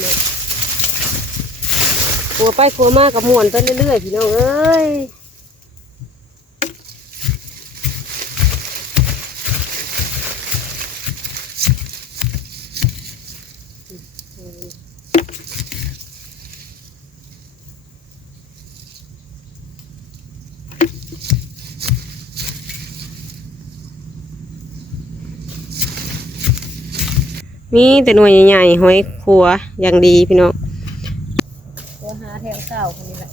เนี่ยขัวไปขัวมากับม่วนไปเรื่อยๆพี่น้องเอ้ยมีแต่หน่วยใหญ่ๆหอยขัวอย่างดีพี่น้องตัวหาแถวเก่าคนนี้แหละ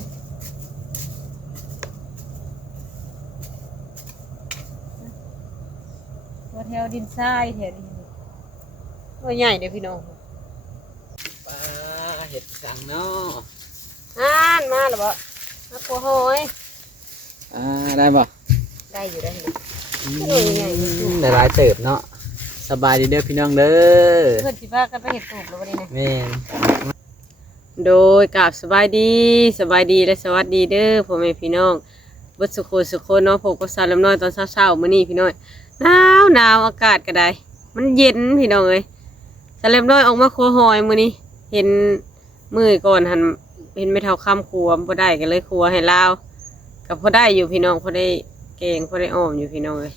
ตัวแถวดินทรายแถวนี้ตัวใหญ่เด้อพี่น้องปลาเห็ดสังเนาะมาหรือเปล่ามาขัวหอยได้บ่ได้อยู่ได้อยู่ได้หลายเติบเนาะสบายดีเด้อพี่น้องเด้อเพื่อนสิพากันไปเห็ดตูบแล้ววันนี้นะแม่โดยกราบสบายดีและสวัสดีเด้อพ่อแม่พี่น้องบัดสุขเนาะพบกับสาวลำน้อยตอนเช้ามื้อนี้พี่น้อยหนาวอากาศก็ได้มันเย็นพี่น้องเอ้ยสาวลำน้อยออกมาครัวหอยมื้อนี้เห็นมื้อก่อนหันเห็นไม่เท่าค่ำครัวบ่ได้ก็เลยครัวให้ลาวกับพอได้อยู่พี่น้องพอได้แกงพอได้อ้อมอยู่พี่น้องเอ้ย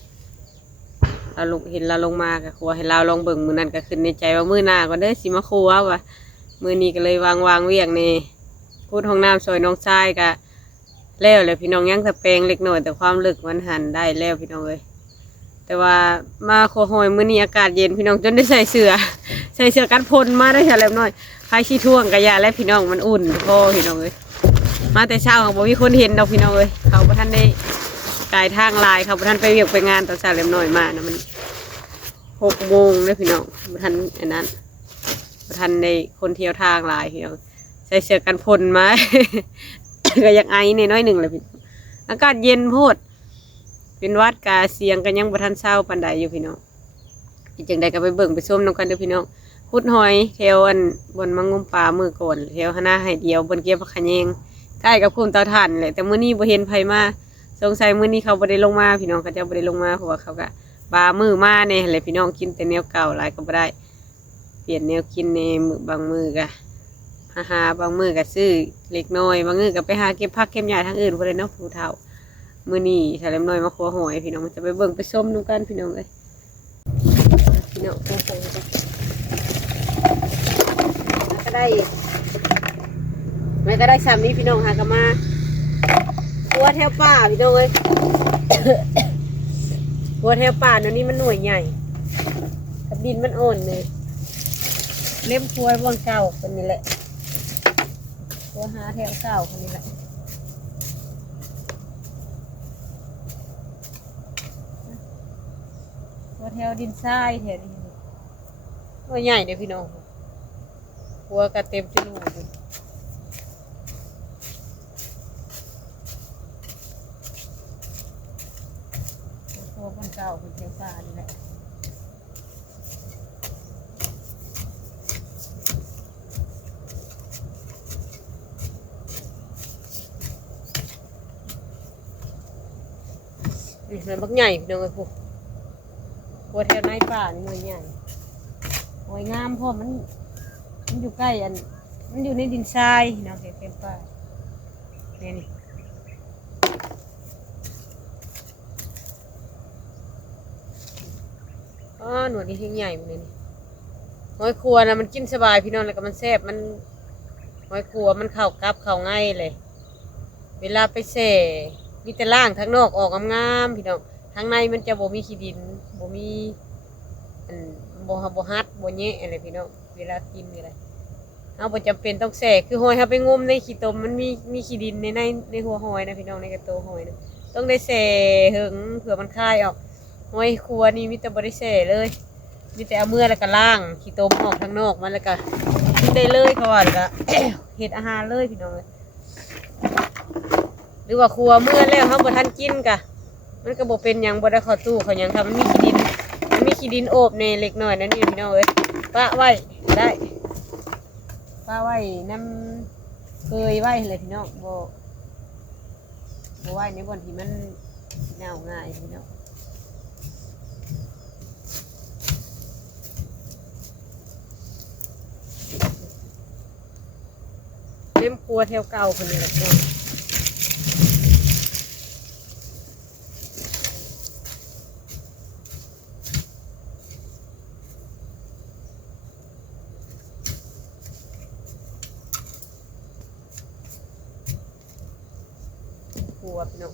เราเห็นเราลงมากับครัวให้เราลองเบิ่งมื้อนั้นก็ขึ้นในใจว่ามื้อหน้าก็เด้อสิมาครัวว่ะมื้อนี้ก็เลยวางเวียงนี่พูดห้องน้ำซอยน้องชายก็แล้วเลยพี่น้องยังตะแปลงเล็กน้อยแต่ความลึกมันหันได้แล้วพี่น้องเอ้ยแต่ว่ามาครัวหอยมื้อนี้อากาศเย็นพี่น้องจนได้ใส่เสื้อกันพลมาได้เฉลิมน้อยพายขี้ท่วงกะยาและพี่น้องมันอุ่นพอพี่น้องเอ้ยมาแต่เช้าของบ่มีคนเห็นดอกพี่น้องเอ้ยเขาบ่ทันได้กายทางลายเขาบ่ทันไปเวียกไปงานตอนเช้าเล็มน้อยมานะมัน6 โมงเลยพี่น้องบ่ทันอันนั้นบ่ทันได้คนเที่ยวทางลายพี่น้องใส่เสื้อกันพลมา ก็ยังไอน้อยหนึ่งเลยพี่อากาศเย็นโพดเป็นวัดกาเสียงกันยังบ่ทันเศร้าปานใดอยู่พี่น้องจังใดก็ไปเบิ่งไปชมน้ำกันเด้อพี่น้องพุดหอยแถวอันบนมังงมปลามือก่อนแถวหน้าให้เดียวบนเกียบขะแยงใกล้กับคุมเตาถ่านเลยแต่มื้อนี้บ่เห็นไผมาสงสัยมื้อนี้เขาบ่ได้ลงมาพี่น้องเขาจะบ่ได้ลงมาเพราะว่าเขาก็บามือมาเนี่ยแหละพี่น้องกินแต่แนวเก่าหลายก็บ่ได้เปลี่ยนแนวกินในมื้อบางมื้อก็บางมื้อก็ซื้อเล็กน้อยบางมื้อก็ไปหาเก็บผักเก็บหญ้าทางอื่นบ่ได้เนาะผู้เฒ่ามื้อนี้ถ้าเล็กน้อยมาขัวหอยพี่น้องมันจะไปเบิ่งไปส้มดูกันพี่น้องเอ้ยพี่น้องโอ้โหก็ได้ซ้ำนี้พี่น้องหากันมาขัวแถวป่าพี่น้องเอ้ยขัวแถวป่าเดี๋ยวนี้มันหน่วยใหญ่กับดินมันอ่อนเลยเล่มขัวบนเก่าคนนี้แหละขัวหาแถวเก่าคนนี้แหละขัวแถวดินทรายแถวนี้หน่วยใหญ่เด้อพี่น้องขัวกระเต็มจะรูอยู่ขัวบนเก่าคนแถวป่านี่แหละมันบักใหญ่พี่น้องไอ้พวกหัวแถวในป่านี่หน่วยใหญ่หอยงามเพราะมันอยู่ใกล้อันมันอยู่ในดินทรายน้องเห็นป่าเนี่ยนี่หนวดนี่ทิ้งใหญ่เหมือนนี่หอยครัวนะมันกินสบายพี่น้องแล้วก็มันแซ่บมันหอยครัวมันเข้ากับเข้าง่ายเลยเวลาไปแส่มีแต่ล่างทั้งนอกออกงามๆพี่น้องทั้งในมันจะบ่มีขี้ดินบ่มีบ่ฮัดบ่แยะอะไรพี่น้องเวลากินอะไรเอาบ่จำเป็นต้องแส่คือหอยถ้าไปงมในขี้ตมมันมีขี้ดินในหัวหอยนะพี่น้องในกระโตหอยนะต้องได้แส่เหิงเผื่อมันคายออกหอยครัวนี่มีแต่บ่ได้แส่เลยมีแต่เอาเมื่อแล้วก็ล่างขี้ตมออกทั้งนอกมันแล้วก็กินได้เลยเขาว่าแล้วก็ เฮ็ดอาหารเลยพี่น้องหรือว่าครัวเมื่อแล้วเขาบ่ทันกินกะมันก็บ่เป็นหยังบ่ได้เข้าตู้เขาหยังค่ะมันมีขี้ดินโอบในเล็กน้อยนั่นนี่พี่น้องเอ้ยป้าไว้ได้ป้าไว้น้ำเคยไว้เลยพี่น้องบ่ไว้ในบ่อนที่มันเน่าง่ายพี่น้อง มครัวแถวเก่าคนนี้แหละพี่น้องครัวพี่น้อง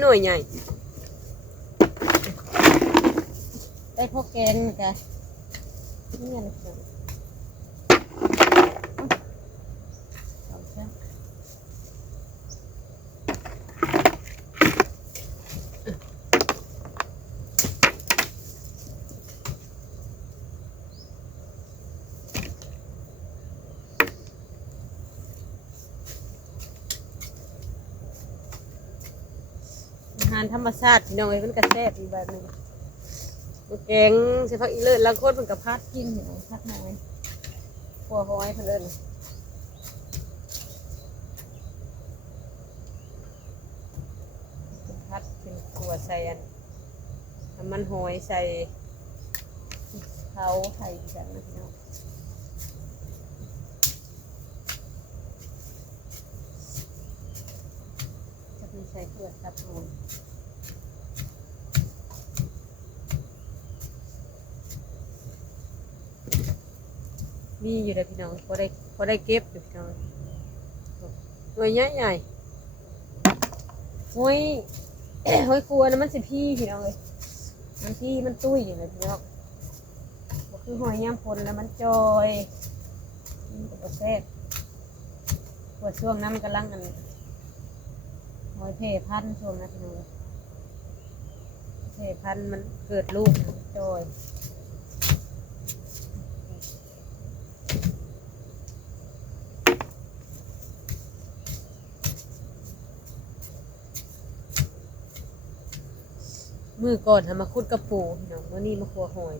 หน่วยใหญ่ได้พวกแกงกันนี่นะพี่น้องเอาเถอะ อาหารธรรมชาติพี่น้องเอ้ยมันกระแซ่บอีกแบบหนึงแกงใส่ผักอีเลิศแล้วโคตรมันกับพัดกินพี่น้องพัดน้อยขัวหอยเพิ่นเอิ้นเป็นพัดเป็นขัวใส่อันน้ำมันหอยใส่เขาไข่อีกแบบนึงพี่น้องจะมีใส่เกลือตับหอมมีอยู่เลยพี่น้องพอได้เก็บอยู่พี่น้องหน่วยใหญ่ใหญ่หอย หอยครัวนะมันสิพี่พี่น้องเลยมันพี่มันตุ้ยอยู่เลยพี่น้องก็คือหอยย่างพนแล้วมันจอยมันก็บ่แซ่บปวดช่วงนั้นมันกำลังอันหอยเพพันธุ์ช่วงนั้นพี่น้องเลยเพพันธุ์มันเกิดลูกมันจอย มือก่อนทำมาคุดกระปูพี่น้องวันนี้มาครัวหอย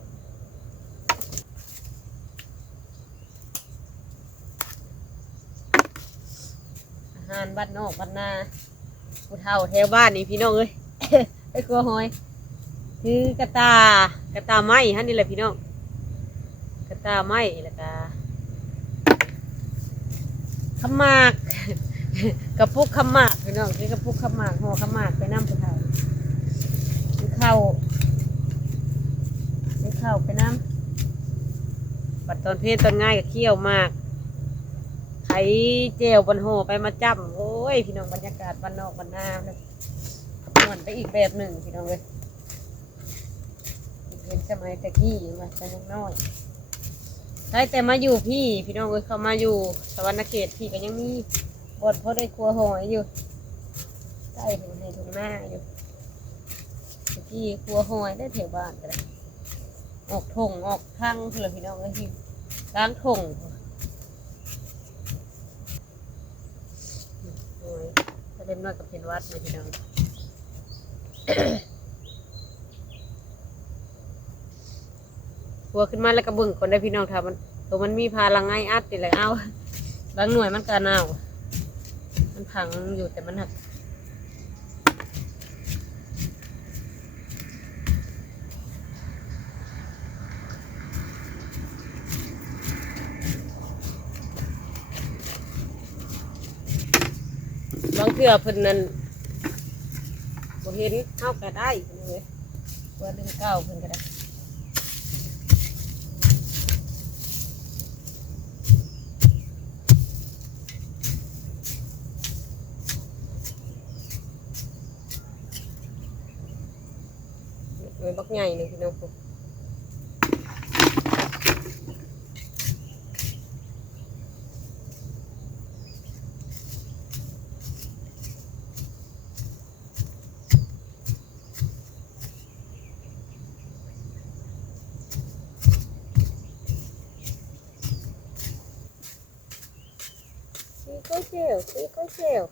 อาหารบ้านนอกบ้านนาผู้เฒ่าแถวบ้านนี่พี่น้องเอ้ย ไอ้ครัวหอยคือกระตาไม้ฮะนี่แหละพี่น้องกระตาไม้แล้วก็ขมาก กระปุกขมากพี่น้องคือกระปุกขมากห่อขมากไปน้ำผู้เฒ่าคือข้าวไปน้ำบัดตอนเพลตอนง่ายก็เคี่ยวมากไข่เจียวบนห่อไปมาจับโอ้ยพี่น้องบรรยากาศบ้านนอกบ้านนาเลยเหมือนไปอีกแบบหนึ่งพี่น้องเลยเห็นสมัยแต่กี้มาแต่น้อยใช่แต่มาอยู่พี่น้องเลยเขามาอยู่สวรรณเขตพี่ก็ยังมีบดเพราะได้ครัวหอยอยู่ใต้ถึงในถุงหน้าอยู่พี่ครัวหอยได้แถวบ้านกันออกถงออกทางเพื่อพี่น้องเลยที่ล้างถงหอยถ้าเป็นน้อยกับเป็นวัดเลยพี่น้อง หัวขึ้นมาแล้วก็บึ้งคนได้พี่น้องทำมันตัวมันมีพลังไงอัดติดเลยเอาบางหน่วยมันก็เน่ามันพังอยู่แต่มันหักบางเทื่อเพิ่นนั้นบ่เห็นเฮาก็ได้เลยว่าดึงเก้าเพิ่นก็ได้หน่วยบักใหญ่เลยพี่น้องผมซีโก้เจล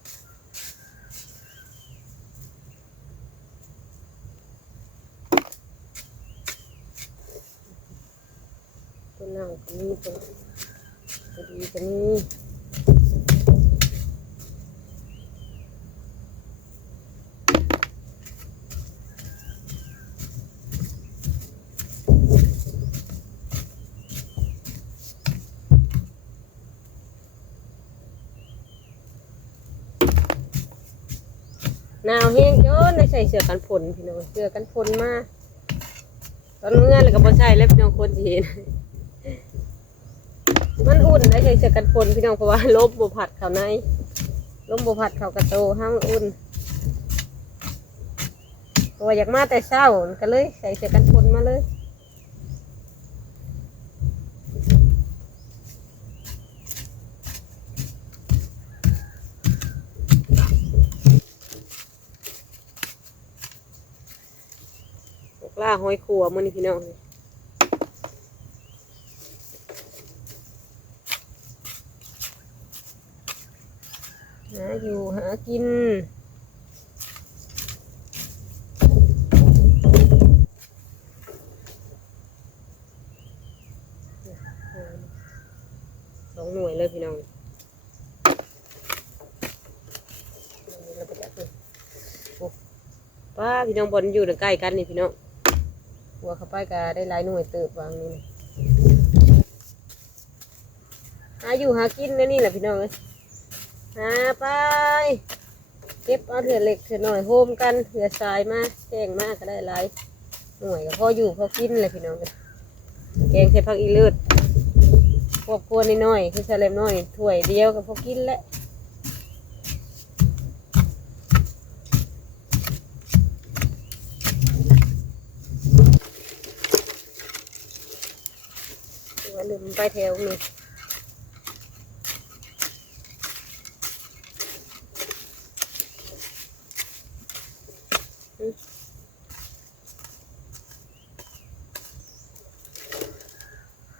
ตัวนั่งก็มีตัวดีก็มี หนาวแห้งจนได้ใส่เสื้อกันฝนพี่น้องเสื้อกันฝนมาตอนเมื่อแล้วก็บ่ใส่แล้วพี่น้องคนสิเห็นมันอุ่นได้ใส่เสื้อกันฝนพี่น้องเพราะว่าลมบ่พัดเข้าในลมบ่พัดเข้ากระโตห้ามอุ่นเพราะว่าอยากมาแต่เช้าก็เลยใส่เสื้อกันฝนมาเลยล่าหอยขัวมื้อนี้พี่น้องหาอยู่หากิน2 หน่วยเลยพี่น้องป้าพี่น้องบนอยู่ใกล้กันนี่พี่น้องหัวเข้าไปก็ได้หลายหน่วยเติบวางนี่นะหาอยู่หากินนะนี่แหละพี่น้องเลยหาไปเก็บเอาเถื่อเล็กเถื่อหน่อยโฮมกันเถื่อทรายมาแจ้งมากก็ได้หลายหน่วยก็พออยู่พอกินเลยพี่น้องเลยแกงใส่ผักอีเลือดพวกครัวน้อยๆคือซาเลมน้อยถ้วยเดียวก็พอกินแล้วลืมไปแถวนี่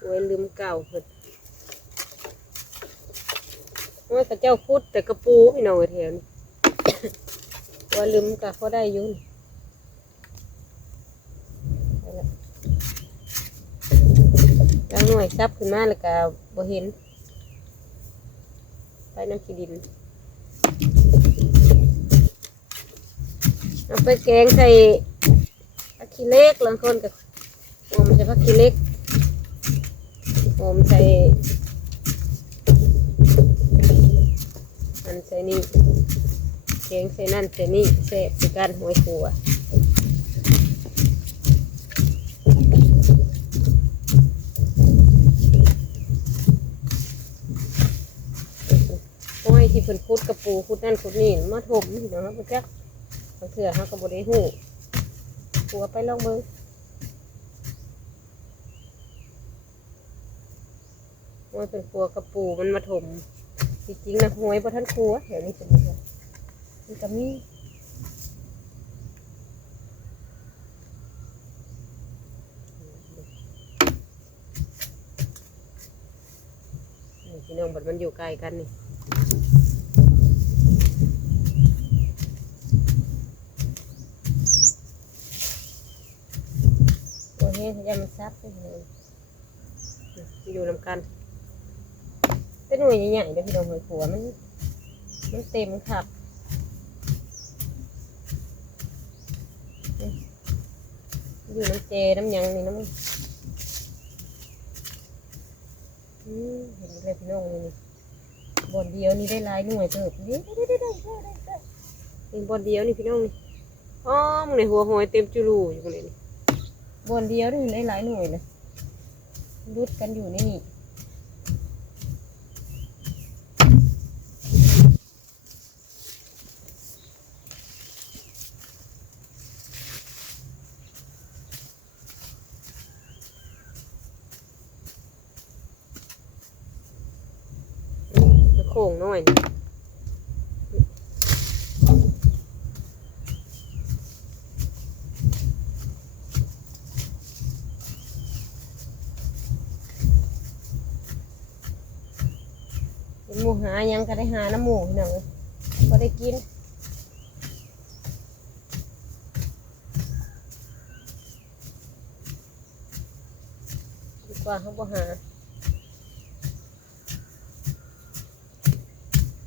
โอ้ยลืมเก่าเพิ่นโอ้ยกระเจ้าพุดแต่กระปูพี่น้องแถวนี้ว่าลืมกะเขาได้ยุ่นแล้วหน่วยซับขึ้นมาแล้วก็บ่เห็นไปน้ำขี้ดินเอาไปแกงใส่ผักขี้เล็กบางคนกับหอมใส่ผักขี้เล็กหอมใส่อันใส่นี่แกงใส่นั่นใส่นี่แซ่บใส่กันหอยขัวที่เพิ่นคุดกระปูคุดนั่นคุดนี่มาถมพี่น้องเพิ่นจักบางเถื่อเฮาก็บ่ได้ฮู้ปัวไปลองเบิ่งว่าเป็นปัวกระปูมันมาถมจริงๆนะหวยบ่ทันครัวแถวนี้เป็นจังมันก็มีนี่พี่น้องบัดมันอยู่ใกล้กันนี่นี่จะมันซับไปเลยอยู่นำกันเป็นหน่วยใหญ่ๆเดี๋ยวพี่น้องหอยขัวมันเต็มครับอยู่น้ำเจน้ำยังนี่น้ำเห็นเลยพี่น้องนี่บอลเดียวนี่ได้หลายหน่วยเติบนี่บอลเดียวนี่พี่น้องนี่อ๋อมึงในหัวหอยเต็มจุลูอยู่เลยนี่บนเดียวได้หลายหน่วยเลยรุดกันอยู่ในนี่โค้งน้อยหมูหายังก็ได้หาน้ำหมูพี่น้องก็ได้กินดีกว่าเขาบ่หา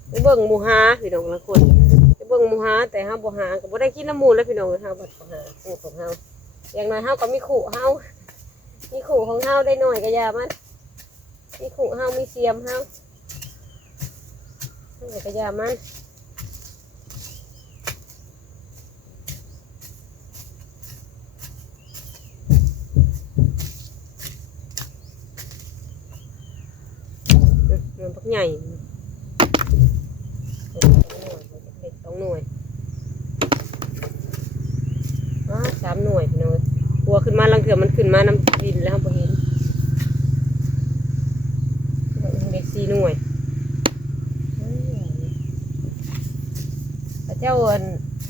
ไปเบิ่งหมูหาพี่น้องละคนไปเบิ่งหมูหาแต่เขาบ่หาก็บ่ได้กินน้ำหมูแล้วพี่น้องเขาบ่หาคู่ของเขาอย่างน้อยเขาก็มีขู่เขามีขู่ของเขาได้หน่อยก็ยามันมีขู่เขามีเสียมเขากระยามัน เงินพักใหญ่2 หน่วย3 หน่วยพี่น้องหัวขึ้นมาลังเถื่อมันขึ้นมาน้ำดินแล้วบ่เห็นเด็ก4 หน่วยพระเจ้า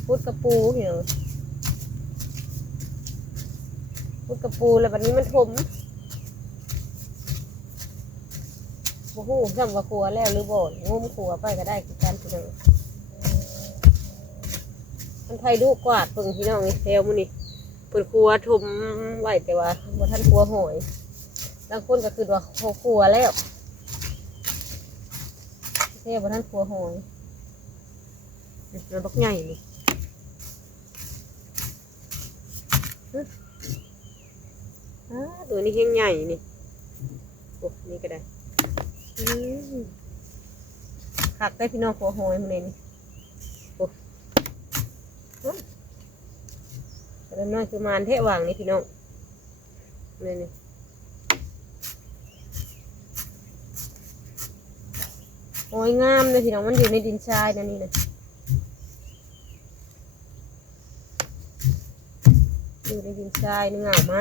พุทธกระปูพี่น้องพุทธกระปูแล้ววันนี้มันถมบ่ฮู้ซ้ำว่าครัวแล้วหรือบ่งมครัวไปก็ได้คือกันพี่น้องมันไผดุกวาดเพิ่งพี่น้องนี่แถวมื้อนี้เพิ่นครัวถมไว้แต่ว่าบ่ทันครัวหอยบางคนก็คือว่าครัวแล้วแท้บ่ทันครัวหอยมันบักใหญ่นี่ตัวนี้แห้งใหญ่นี่โอ้นี่ก็ได้ขักได้พี่น้องครัวหอยมื้อนี้นี่โอ้แต่น้อยคือมานเทะวางนี่พี่น้องนี่โอ้ยงามเลยพี่น้องมันอยู่ในดินทรายนั่นนี่นะอยู่ในดินทรายนึกเอาไหม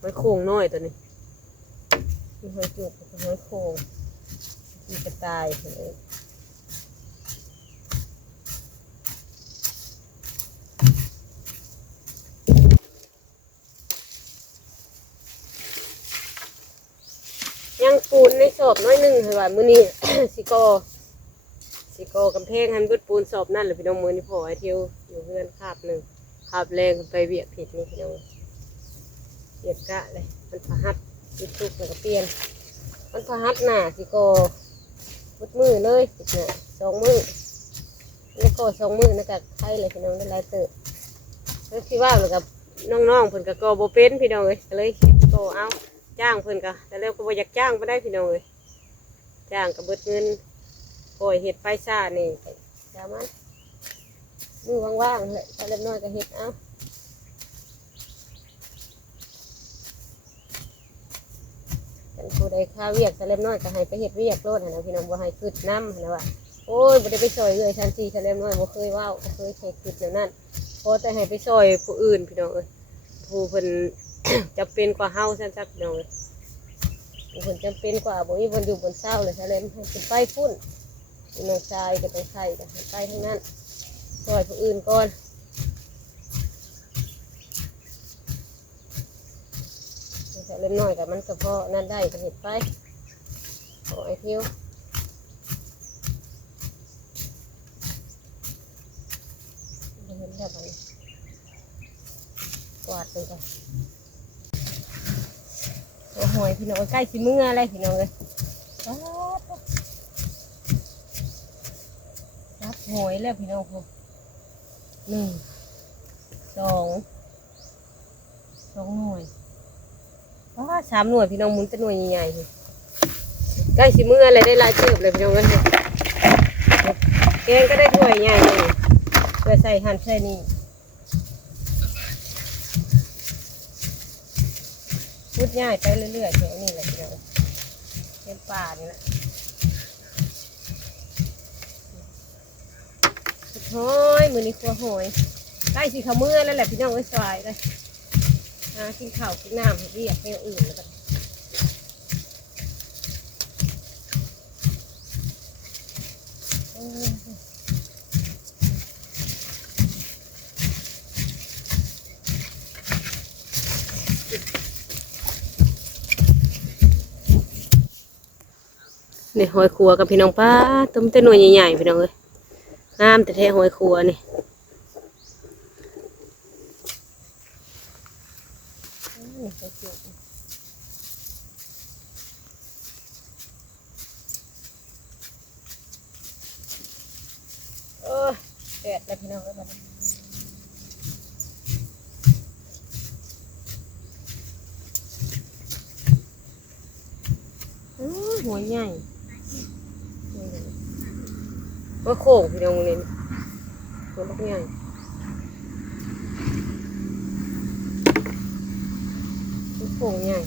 ไม้โค้งน้อยตัวนี้มีไม้จุกไม้โค้งมีกระต่ายเลยยังปูนในสอบน้อยหนึ่งค่ะว่ามื้อนี้ สิโกกำแพงหันเบิดปูนสอบนั่นแหละพี่น้องมื้อนี้พอไอเที่ยวอยู่เพื่อนคาบหนึ่งคาบแรงไปเวียกผิดนี่พี่น้องเวียกกะเลยมันพะฮัดยุดทุกแล้วก็เปลี่ยนมันพะฮัดหน้าสิโกมุดมือเลยสิเนี่ย2 มื้อแล้วก็2 มื้อนะกะไข่เลยพี่น้องได้หลายเติบแล้วที่ว่าแล้วกับน้องๆเพิ่นก็บ่เป็นพี่น้องเอ้ยก็เลยโกเอาจ้างเพิ่นก็แต่แล้วก็บ่อยากจ้างบ่ได้พี่น้องเอ้ยจ้างก็เบิดเงินปล่อยเห็ดไปซ่านี่จ้ามันมือว่างๆเลยถ้าเล็กน้อยก็เห็ดเอาแต่ผู้ใดข้าเวียกถ้าเล็กน้อยก็ให้ไปเห็ดเวียกโลดนะพี่น้องบ่ให้คืดน้ำนะว่าโอ้ยบ่ได้ไปซอยเลยชั้น4ถ้าเล็กน้อยบ่เคยว่าบ่เคยใช้คืดแบบนั้นพอแต่ให้ไปซอยผู้อื่นพี่น้องเอ้ยผู้เพิ่น จะเป็นกว่าเฮาซั่นซักพี่น้องเอ้ยผู้เพิ่นจำเป็นกว่าบ่มีบนอยู่บนเศร้าเลยถ้าเล็กให้ขึ้นไปพุ่นน้องชายก็ต้องใส่กันไปทั้งนั้นซอยผู้อื่นก่อนแต่เล่นน้อยกับมันก็พอนั่นได้ก็เห็ดไปขอไอเที่ยวเห็นแบบนี้กวาดไปก่อนโอ้โหพี่น้องใกล้สิมื้ออะไรพี่น้องเลยรับหอยแล้วพี่น้องผม1 2 หน่วย3 หน่วยพี่น้องมุนจะหน่วยใหญ่ๆใกล้สิมื้ออะไรได้หลายเติบเลยพี่น้องเลยแกงก็ได้ถ้วยใหญ่เลยเพื่อใส่หั่นใส่นี่พูดง่ายไปเรื่อยๆแค่นี้แหละพี่น้องเป็นป่านี่แหละหอยมือนี้ครัวหอยใกล้สิเขามื้อแล้วแหละพี่น้องไว้สบายเลยกินข้าวกินน้ำเรียกแนวอื่นแล้วกันนี่หอยครัวกับพี่น้องป้าต้มเต้นหน่วยใหญ่ๆพี่น้องเลยงามแต่แท้หอยครัวนี่แดดแล้วพี่น้องแล้วแบบหัวใหญ่ว่าโค้งพี่น้องนี่ตัวลูกใหญ่โค้งใหญ่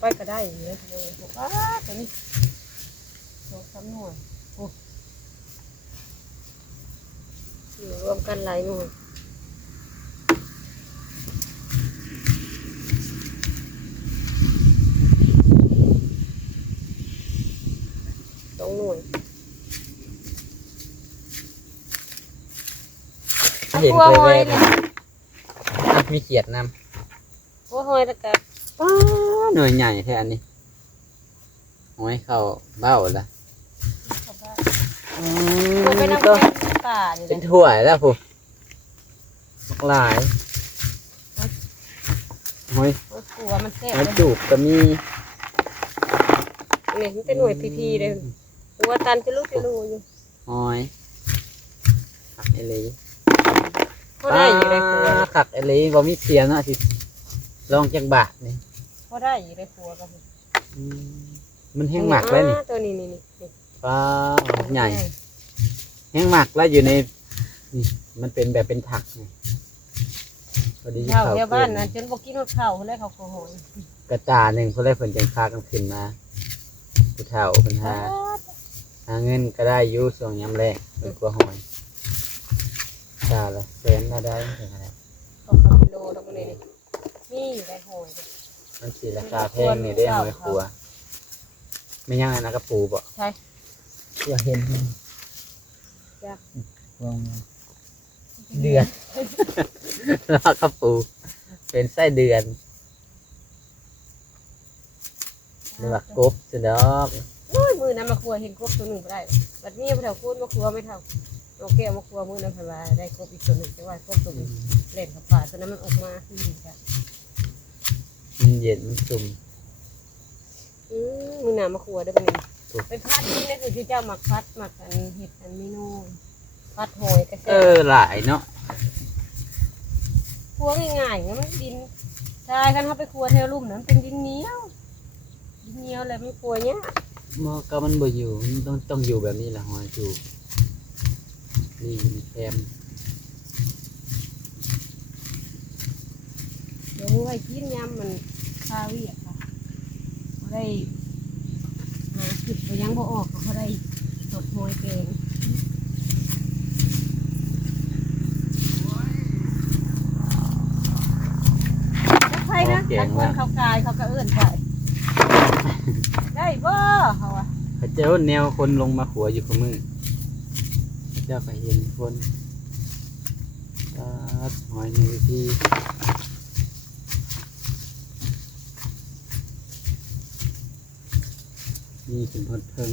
ไปก็ได้อยู่เลยเลยบอกว่าตัวนี้2-3หน่วยโอ้อยู่รวมกันหลายหน่วย2หน่วย เห็น หัว เลย หอย แว เนี่ย มีเขียดน หัวหอยแล้วก็ ำป้าหน่วยใหญ่แท้อันนี้หอยเข้าเบ้าละ หัวไปน้ำ ก็ แข็งป่านี่ เป็น แหละ ถ้วยแล้วผู้หลายหอย หัวมันแซ่บ หอย เลย จูบก็มี เนี่ยมันเป็นหน่วยพีๆเลยหัวตันจะลูกอยู่ หอยขักเอลี ก็ได้อยู่ในครัว ขักเอลีบ่มีเสียงเนาะสิลองจักบาทนี่ ก็ได้อยู่ในครัวกัน อืมมันแห้งหมักแล้วนี่ ตัวนี้นี่ ป้าใหญ่แห้งหมักแล้วอยู่ในนี่มันเป็นแบบเป็นถักไงพอดีที่ ข้าว เขา แถวบ้านนะจนบอกกินข้าวแล้วเขาโกหก กระตาหนึ่งเขาได้ผลจังพากันขึ้นมาผู้เฒ่าปัญหาเงินก็ได้อยู่ช่วงยามแรกเป็นกลัวหอยตาละแสนละได้เท่าไหร่ เขาเป็นโลแล้วก็นี่นี่อยู่ในหอย มันสีราคาแพงนี่ได้หอยครัวไม่ยังไงนะกระปูบ่ ใช่ อยากเห็น อยาก วงเดือน แล้วกระปูเป็นไส้เดือนหรือว่ากบสุดดอก โอ้ยมือนั้นมาครัวเห็นกบตัวหนึ่งไม่ได้บัดนี้พอเถาคูนมาครัวไม่เท่าโอเคมาครัวมือนั้นพลาได้กบอีกตัวหนึ่งแต่ว่ากบตัวนึงเล่นกับป่าตัวนั้นมันออกมามันเย็นมันสุ่ม มือหนามาครัวได้ปะเนี่ยไปพัดนี่นี่คือที่เจ้าหมักพัดหมักอันเห็ดอันเมนูพัดหอยกระเจี๊ยบ หลายเนาะ ครัวง่ายๆงั้นมันดินใช่คันเขาไปครัวเทลลุ่มนั้นเป็นดินเหนียวเลยไม่ครัวเนี้ย มอก็มันบ่อยู่มันต้องอยู่แบบนี้แหละหอยจูบนี่อยู่ในแคมป์ เดี๋ยวนี้ไว้กินยำมันคาเวียดค่ะเขาได้หาจุดไปยังบ่ออกเขาได้สดหอยแกงใช่นะตะโกนเขากายเขาก็เอื้อนใส่ได้บ่เขาอะ เขาเจ้าแนวคนลงมาขัวอยู่กับมือเจ้าก็เห็นคนตัดหอยในวิธีนี่เป็นพดเพิ่ง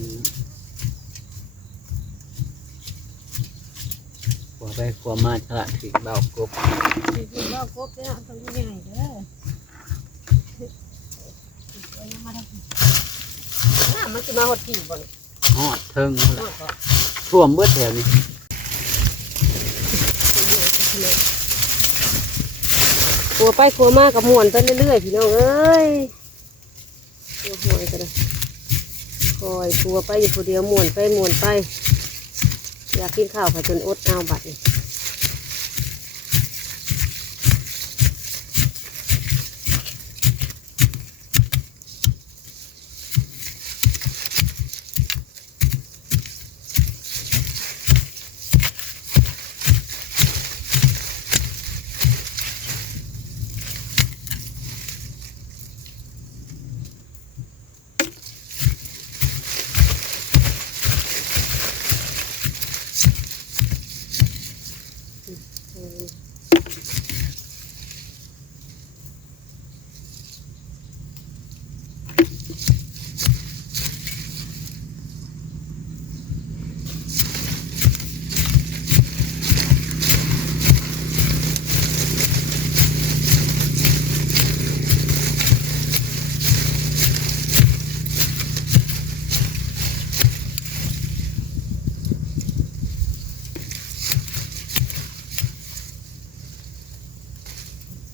ขัวไปขัวมาฉลาดถึงเบากบ จริงๆว่ากบเนี่ยต้องยังไงเด้อมันจะมาหดที่บ่น ฮอดเทิงนั่นแหละท่วมเบิดแถวนี้ ครัวไปครัวมากับหมวนไปเรื่อยๆพี่น้องเอ้ยครัวหอยกันเลยคอยครัวไปอยู่คนเดียวหมวนไปอยากกินข้าวค่ะจนอดเอาบัดนี่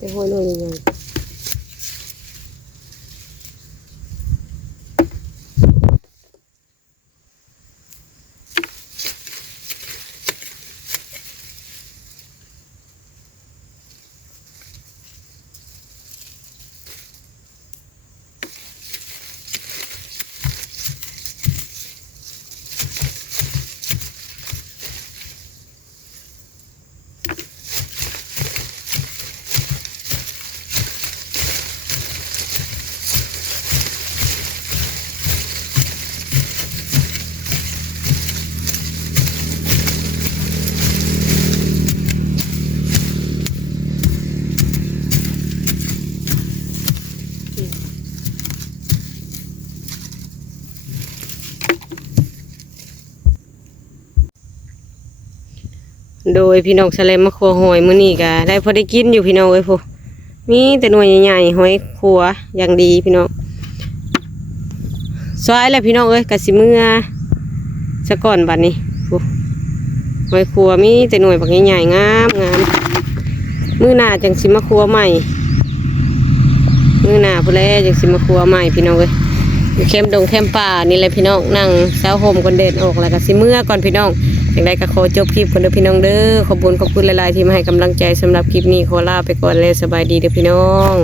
ไปห้อยหน่อยยังไง โดยพี่น้องแสลมมาครัวหอยมื้อนี้ก็ได้พอได้กินอยู่พี่น้องเอ้ยพวกมีแต่หน่วยใหญ่ๆหอยครัวอย่างดีพี่น้องซอยแล้วพี่น้องเอ้ยก็สิมื้อซะก่อนบัดนี้พวกหอยครัวมีแต่หน่วยบักใหญ่ๆงามมื้อหน้าจังสิมาครัวใหม่มื้อหน้าพุ่นแลจังสิมาครัวใหม่พี่น้องเอ้ยอยู่แคมป์ดงแคมป์ป่านี่แหละพี่น้องนั่งเช้าห่มก่อนเดินออกแล้วก็สิมื้อก่อนพี่น้องอย่างไรก็ขอจบคลิปก่อนเด้อพี่น้องเด้อขอบคุณหลายๆที่มาให้กำลังใจสำหรับคลิปนี้ขอลาไปก่อนเลยสบายดีเด้อพี่น้อง